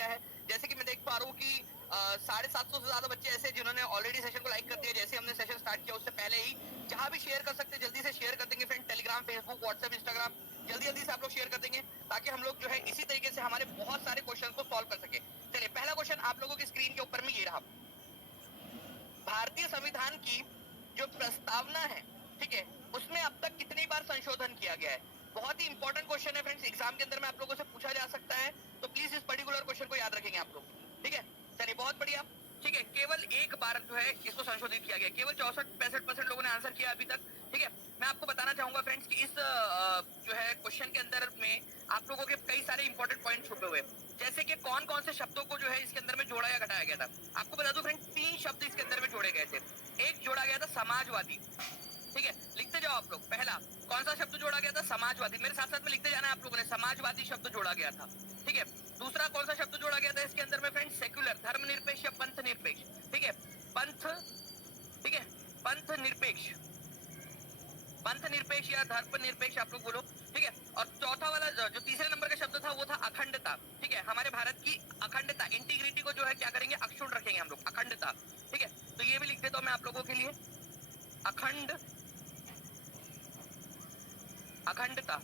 गया है। जैसे कि मैं देख पा रहा हूँ कि 750 से ज्यादा बच्चे ऐसे जिन्होंने ऑलरेडी सेशन को लाइक कर दिया जैसे हमने सेशन स्टार्ट किया उससे पहले ही। जहां भी शेयर कर सकते जल्दी से शेयर कर देंगे friend, Telegram, Facebook, WhatsApp, Instagram, जल्दी जल्दी से आप लोग शेयर कर देंगे ताकि हम लोग जो है इसी तरीके से हमारे बहुत सारे क्वेश्चन को सॉल्व कर सके। चलिए पहला क्वेश्चन आप लोगों की स्क्रीन के ऊपर में ये रहा। भारतीय संविधान की जो प्रस्तावना है, ठीक है, उसमें अब तक कितनी बार संशोधन किया गया है? बहुत ही इंपॉर्टेंट क्वेश्चन है फ्रेंड्स, एग्जाम के अंदर में आप लोगों से पूछा जा सकता है, तो प्लीज इस पर्टिकुलर क्वेश्चन को याद रखेंगे आप लोग, ठीक है। चलिए बहुत बढ़िया, ठीक है, केवल एक बार जो है इसको संशोधित किया गया, केवल 64-65% लोगों ने आंसर किया अभी तक, ठीक है। मैं आपको बताना चाहूंगा फ्रेंड्स कि इस जो है क्वेश्चन के अंदर में आप लोगों के कई सारे इंपॉर्टेंट पॉइंट छुपे हुए, जैसे कि कौन कौन से शब्दों को जो है इसके अंदर में जोड़ा या घटाया गया था। आपको बता दूं फ्रेंड्स 3 शब्द इसके अंदर में जोड़े गए थे। एक जोड़ा गया था समाजवादी, ठीक है, लिखते जाओ आप लोग। पहला कौन सा शब्द जोड़ा गया था? समाजवादी, मेरे साथ साथ में लिखते जाना है आप लोगों ने, समाजवादी शब्द जोड़ा गया था, ठीक है। दूसरा कौन सा शब्द जोड़ा गया था इसके अंदर में फ्रेंड्स? सेक्युलर, धर्मनिरपेक्ष या पंथ निरपेक्ष, ठीक है, पंथ, ठीक है, पंथ निरपेक्ष, पंथ निरपेक्ष या धर्म निरपेक्ष आप लोग बोलो, ठीक है। और चौथा वाला जो तीसरे नंबर का शब्द था वो था अखंडता, ठीक है, हमारे भारत की अखंडता, इंटीग्रिटी को जो है क्या करेंगे? अक्षुण्ण रखेंगे हम लोग, अखंडता, ठीक है। तो ये भी लिख देता हूं मैं आप लोगों के लिए, अखंड, अखंडता,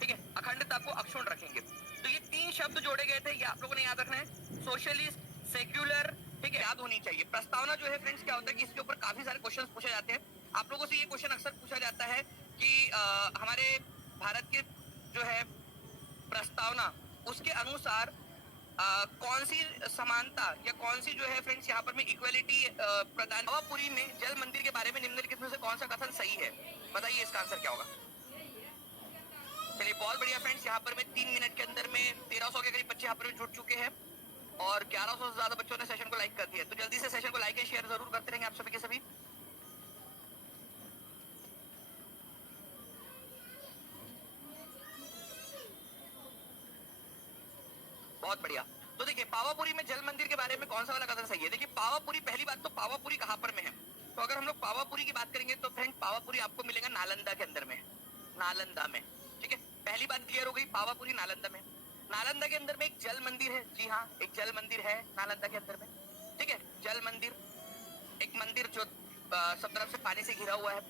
ठीक है, अखंडता को अक्षुण्ण रखेंगे। तो ये 3 शब्द जोड़े गए थे, ये आप लोगों ने याद रखना है, सोशलिस्ट, सेक्युलर, ठीक है, याद होनी चाहिए। प्रस्तावना जो है फ्रेंड्स क्या होता है कि इसके ऊपर काफी सारे क्वेश्चंस पूछे जाते हैं। आप लोगों से ये क्वेश्चन अक्सर पूछा जाता है कि हमारे भारत के जो है प्रस्तावना, उसके अनुसार कौन सी समानता या कौन सी जो है फ्रेंड्स यहाँ पर में इक्वलिटी प्रदान। पावापुरी में जल मंदिर के बारे में निम्नलिखित में से कौन सा कथन सही है? बताइए इसका आंसर क्या होगा। चलिए बहुत बढ़िया फ्रेंड्स, यहाँ पर में 3 मिनट के अंदर में 1300 के करीब बच्चे यहाँ पर जुड़ चुके हैं और 1100 से ज्यादा बच्चों ने सेशन को लाइक कर दिया। तो जल्दी से सेशन को लाइक एंड शेयर जरूर करते रहेंगे आप सभी के सभी। बहुत बढ़िया। तो देखिए पावापुरी में जल मंदिर के बारे में कौन सा वाला कथन सही है? देखिए पावापुरी, पहली बात तो पावापुरी कहां पर में है? तो अगर हम लोग पावापुरी की बात करेंगे तो फ्रेंड पावापुरी आपको मिलेगा नालंदा के अंदर में, नालंदा में, ठीक है। पहली बात क्लियर हो गई, पावापुरी नालंदा में। नालंदा के अंदर में एक जल मंदिर है, जी हाँ एक जल मंदिर है नालंदा के अंदर में, ठीक है, जल मंदिर, एक मंदिर जो सब तरफ से पानी से घिरा हुआ है।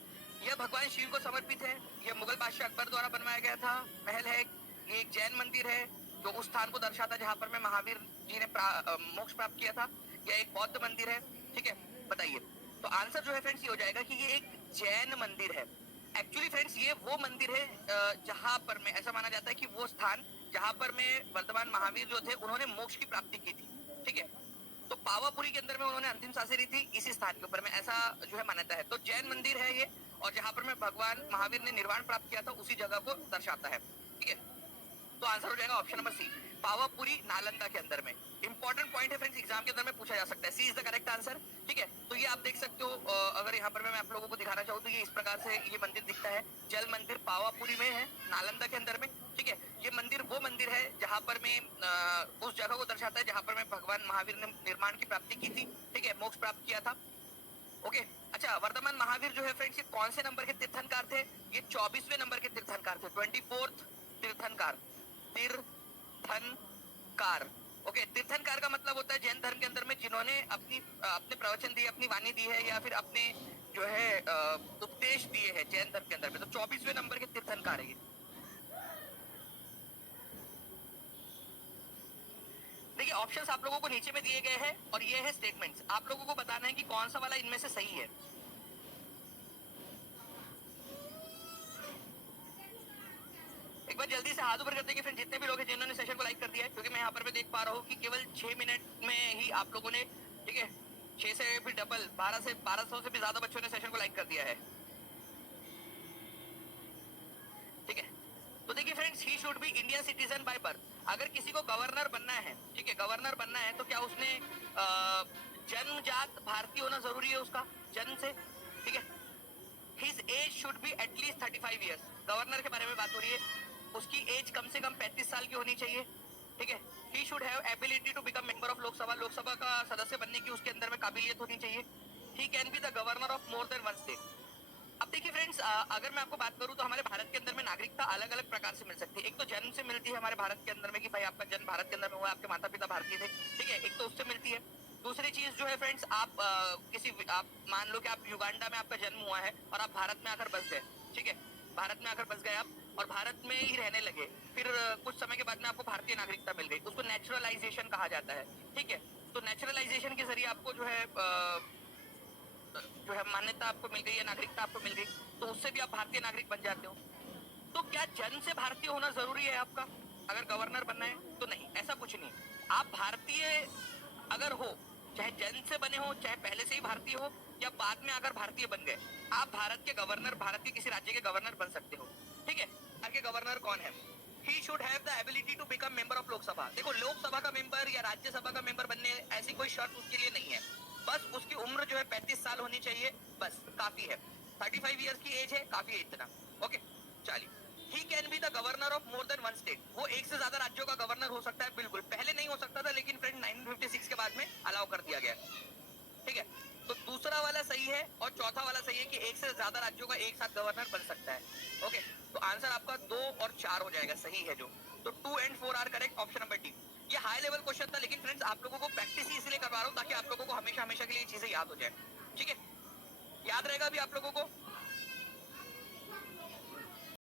यह भगवान शिव को समर्पित है, यह मुगल बादशाह अकबर द्वारा बनवाया गया था महल है। ये एक जैन मंदिर है जो उस स्थान को दर्शाता है जहां पर में महावीर जी ने मोक्ष प्राप्त किया था। यह एक बौद्ध मंदिर है, ठीक है। बताइए, तो आंसर जो है फ्रेंड्स ये हो जाएगा कि ये एक जैन मंदिर है। एक्चुअली फ्रेंड्स ये वो मंदिर है जहां पर में ऐसा माना जाता है कि वो स्थान जहां पर में वर्तमान महावीर जो थे उन्होंने मोक्ष की प्राप्ति की थी, ठीक है। तो पावापुरी के अंदर में उन्होंने अंतिम सांसें ली थी इसी स्थान के ऊपर में, ऐसा जो है मान्यता है। तो जैन मंदिर है ये, और जहां पर में भगवान महावीर ने निर्वाण प्राप्त किया था उसी जगह को दर्शाता है, ठीक है। तो आंसर हो जाएगा option number C, Pawapuri Nalanda के अंदर में। इंपॉर्टेंट पॉइंट है फ्रेंड्स, एग्जाम के अंदर में पूछा जा सकता है, C is the correct answer, ठीक है। तो ये आप देख सकते हो, अगर यहाँ पर मैं आप लोगों को दिखाना चाहूँ तो ये इस प्रकार से ये मंदिर दिखता है। जल मंदिर पावापुरी में है, नालंदा के अंदर में, ठीक है। ये मंदिर वो मंदिर है जहां पर में उस जगह को दर्शाता है जहां पर में भगवान महावीर ने निर्माण की प्राप्ति की थी, ठीक है, मोक्ष प्राप्त किया था। ओके, अच्छा, वर्तमान महावीर जो है फ्रेंड्स ये कौन से नंबर के तीर्थंकार थे? ये 24वें नंबर के तीर्थंकार थे, 24th तीर्थंकार, तीर्थंकार। ओके, तीर्थंकार का मतलब होता है जैन धर्म के अंदर में जिन्होंने अपने प्रवचन दिए, अपनी वाणी दी है या फिर अपने जो है उपदेश दिए हैं जैन धर्म के अंदर में। तो 24वें नंबर के तीर्थंकार है ये। देखिए ऑप्शंस आप लोगों को नीचे में दिए गए हैं और ये है स्टेटमेंट्स, आप लोगों को बताना है कि कौन सा वाला इनमें से सही है। एक बार जल्दी से हाथ ऊपर कर देंगे फ्रेंड जितने भी लोग हैं जिन्होंने सेशन को लाइक कर दिया है, क्योंकि मैं यहाँ पर भी देख पा रहा हूँ कि केवल 6 मिनट में ही आप लोगों ने, ठीक है, 6 से भी डबल 1200 से भी ज्यादा बच्चों ने सेशन को लाइक कर दिया है, ठीक है। तो देखिए friends, he should be Indian citizen by birth. अगर किसी को गवर्नर बनना है, ठीक है, गवर्नर बनना है तो क्या उसने जन्मजात भारतीय होना जरूरी है उसका जन्म से, ठीक है। His age should be at least 35 years, governor के बारे में बात हो रही है, उसकी एज कम से कम 35 साल की होनी चाहिए, ठीक है। He should have ability to become member of Lok Sabha, Lok Sabha का सदस्य बनने की उसके अंदर में काबिलियत होनी चाहिए। He can be the governor of more than one state. अब देखिए फ्रेंड्स, अगर मैं आपको बात करूं तो हमारे भारत के अंदर में नागरिकता अलग अलग प्रकार से मिल सकती है। एक तो जन्म से मिलती है हमारे भारत के अंदर में कि भाई आपका जन्म भारत के अंदर में हुआ, आपके माता पिता भारतीय थे, ठीक है, एक तो उससे मिलती है। दूसरी चीज जो है फ्रेंड्स, आप मान लो कि आप युगांडा में आपका जन्म हुआ है और आप भारत में आकर बस गए, ठीक है, भारत में आकर बस गए आप और भारत में ही रहने लगे, फिर कुछ समय के बाद में आपको भारतीय नागरिकता मिल गई, उसको नेचुरलाइजेशन कहा जाता है, ठीक है। तो नेचुरलाइजेशन के जरिए आपको जो है मान्यता आपको मिल गई है, नागरिकता आपको मिल गई, तो उससे भी आप भारतीय नागरिक बन जाते हो। तो क्या जन्म से भारतीय होना जरूरी है आपका अगर गवर्नर बनना है? तो नहीं, ऐसा कुछ नहीं। आप भारतीय अगर हो, चाहे जन्म से बने हो, चाहे पहले से ही भारतीय हो, या बाद में अगर भारतीय बन गए, आप भारत के गवर्नर, भारत के किसी राज्य के गवर्नर बन सकते हो, ठीक है। के गवर्नर कौन है? He should have the ability to become member of Lok Sabha. देखो, लोकसभा का मेंबर या राज्यसभा का मेंबर बनने ऐसी कोई शर्त उसके लिए नहीं है, बस उसकी उम्र जो है 35 साल होनी चाहिए, बस काफी है। 35 इयर्स की एज है, काफी है इतना, ओके। चलिए, he can be the governor of more than one state. वो एक से ज्यादा राज्यों का गवर्नर हो सकता है, बिल्कुल। पहले नहीं हो सकता था, लेकिन फ्रेंड 1956 के बाद में अलाउ कर दिया गया, ठीक है। तो दूसरा वाला सही है और चौथा वाला सही है कि एक से ज्यादा राज्यों का एक साथ गवर्नर बन सकता है, ओके। तो आंसर आपका 2 और 4 हो जाएगा, सही है जो। तो 2 and 4 are correct, option number D. ये हाई लेवल क्वेश्चन था, लेकिन फ्रेंड्स आप लोगों को प्रैक्टिस ही इसलिए करवा रहा हूँ ताकि आप लोगों को हमेशा हमेशा के लिए चीजें याद हो जाए, ठीक है। याद रहेगा अभी आप लोगों को?